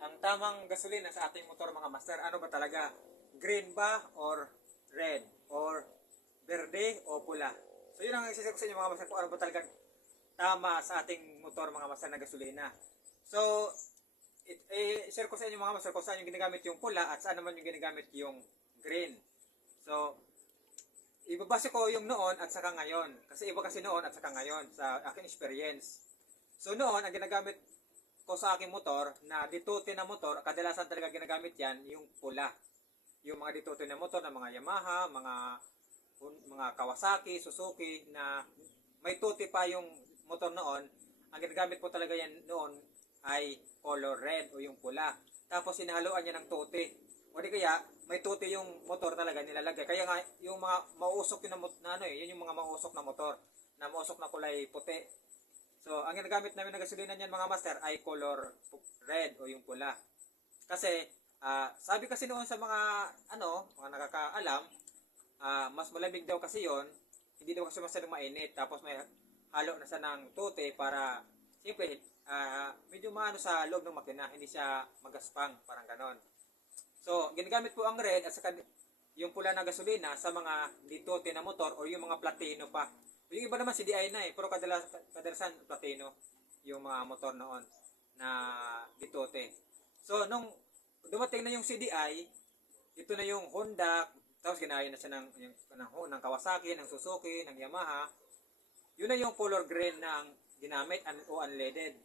Ang tamang gasolina sa ating motor mga master, ano ba talaga? Green ba or red? Or verde o pula? So yun ang isisip ko sa inyo mga master kung ano ba talaga tama sa ating motor mga master na gasolina. So, share ko sa inyo mga master kung saan yung ginagamit yung pula at saan naman yung ginagamit yung green. So, ibabase ko yung noon at saka ngayon. Kasi iba kasi noon at saka ngayon sa aking experience. So noon, ang ginagamit ko sa aking motor na ditutin na motor, kadalasan talaga ginagamit yan yung pula. Yung mga ditutin na motor ng mga Yamaha, mga Kawasaki, Suzuki na may tuti pa yung motor noon, ang ginagamit ko talaga yan noon ay color red o yung pula. Tapos sinahaluan niya ng tuti. O di kaya may tuti yung motor talaga nilalagay. Kaya nga yung mga mauusok yun na ano yun yung mga mauusok na motor na mausok na kulay puti. So, ang ginagamit namin na gasolina niyan mga master ay color red o yung pula. Kasi sabi kasi noon sa mga nakakaalam, mas malamig daw kasi 'yon, hindi daw kasi masyadong mainit. Tapos may halo na siya ng tute para siyempre medyo maano sa loob ng makina, hindi siya magaspang, parang ganon. So, ginagamit po ang red at saka yung pula na gasolina sa mga ditote na motor o yung mga platino pa. Yung iba naman CDI na pero kadalasan platino yung mga motor noon na ditote. So, nung dumating na yung CDI, ito na yung Honda, tapos ginaya na siya ng Kawasaki, ng Suzuki, ng Yamaha. Yun na yung color green ng ginamit o unleaded.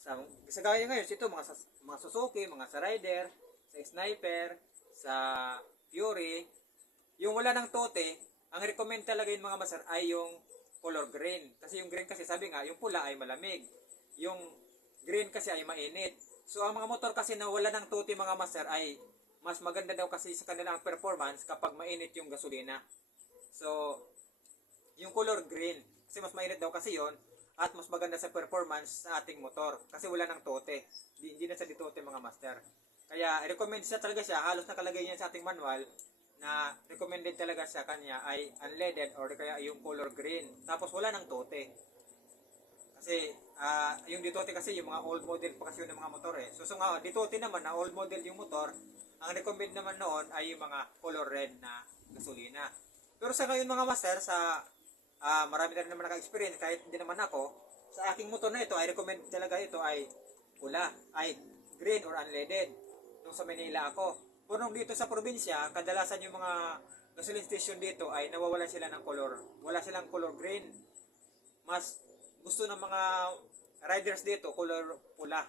Sa gaya ngayon, ito mga Suzuki, mga sa Rider, sa Sniper, sa Fury, yung wala ng tote, ang recommend talaga yung mga master ay yung color green. Kasi yung green kasi sabi nga, yung pula ay malamig. Yung green kasi ay mainit. So ang mga motor kasi na wala ng tote mga master ay mas maganda daw kasi sa kanilang performance kapag mainit yung gasolina. So, yung color green, kasi mas mainit daw kasi yon at mas maganda sa performance sa ating motor kasi wala ng tote. Hindi na sa ditote mga master. Kaya recommend siya talaga siya, halos nakalagay niya sa ating manual na recommended talaga sa kanya ay unleaded or kaya yung color green. Tapos wala ng tote. Kasi yung ditote kasi yung mga old model pa kasi yun ng mga motor eh. So nga ditote naman na old model yung motor, ang recommend naman noon ay yung mga color red na gasolina. Pero sa ngayon mga master, sa marami na rin naman naka-experience kahit hindi naman ako, sa aking motor na ito ay recommend talaga ito ay pula, ay green or unleaded. Nung sa Manila ako. Pero nung dito sa probinsya, kadalasan yung mga gasoline station dito ay nawawalan sila ng color. Wala silang color green. Mas gusto ng mga riders dito color pula.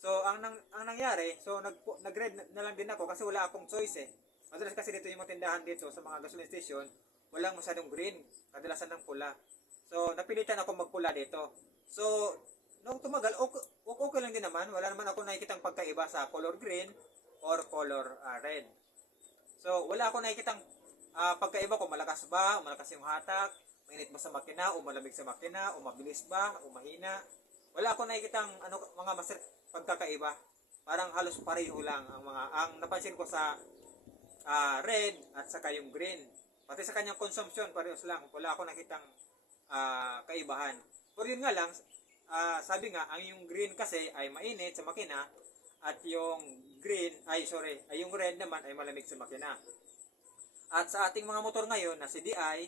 So ang nangyari, so nag-red na lang din ako kasi wala akong choice eh. Madalas kasi dito yung mga tindahan dito sa mga gasoline station, walang masyadong green, kadalasan ng pula. So napilitan ako magpula dito. So nung tumagal, okay lang din naman. Wala naman ako nakikitang pagkaiba sa color green or color red. So, wala ako nakikitang pagkaiba kung malakas ba, o malakas yung hatak, mainit ba sa makina, o malamig sa makina, o mabilis ba, o mahina. Wala ako nakikitang mga master pagkakaiba. Parang halos pareho lang ang napansin ko sa red at saka yung green. Pati sa kanyang consumption, parehos lang. Wala ako nakitang kaibahan. Pero yun nga lang, sabi nga, ang yung green kasi ay mainit sa makina at yung yung red naman ay malamig sa makina. At sa ating mga motor ngayon na CDI,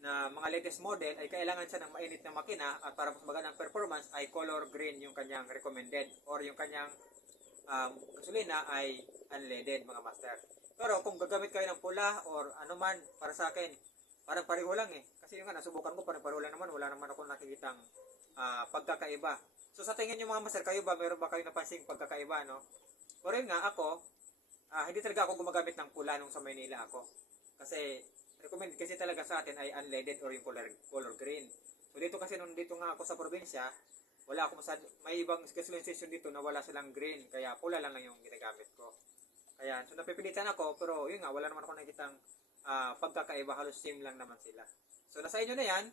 na mga latest model ay kailangan siya ng mainit na makina at para mas magandang performance ay color green yung kanyang recommended or yung kanyang gasolina ay unleaded mga master. Pero kung gagamit kayo ng pula or anuman para sa akin, parang pareho lang eh. Kasi yung nga, nasubukan ko, parang pareho lang naman. Wala naman ako nakikitang pagkakaiba. So sa tingin nyo mga master, kayo ba, meron ba kayo napansing pagkakaiba, no? Pero yun nga, ako, hindi talaga ako gumagamit ng pula nung sa Maynila ako. Kasi, recommend kasi talaga sa atin ay unleaded or yung color green. So dito kasi nung dito nga ako sa probinsya, wala ako may ibang gasoline station dito na wala silang green, kaya pula lang yung ginagamit ko. Kaya, so napipilitan ako, pero yun nga, wala naman ako nakikitang pagkakaiba, halos same lang naman sila. So nasa inyo na yan,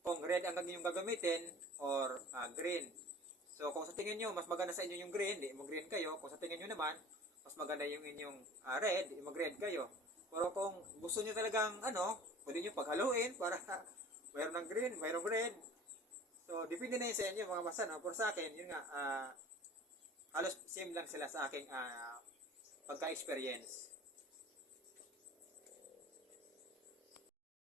kung red ang inyong gagamitin or green. So kung sa tingin nyo mas maganda sa inyo yung green, di mag-green kayo. Kung sa tingin nyo naman mas maganda yung inyong red, di mag-red kayo. Pero kung gusto nyo talagang pwede nyo paghaluin para mayroon ng green, mayroong red. So depende na yun sa inyo mga masan. Pero sa akin, yun nga, halos same lang sila sa aking pagka-experience.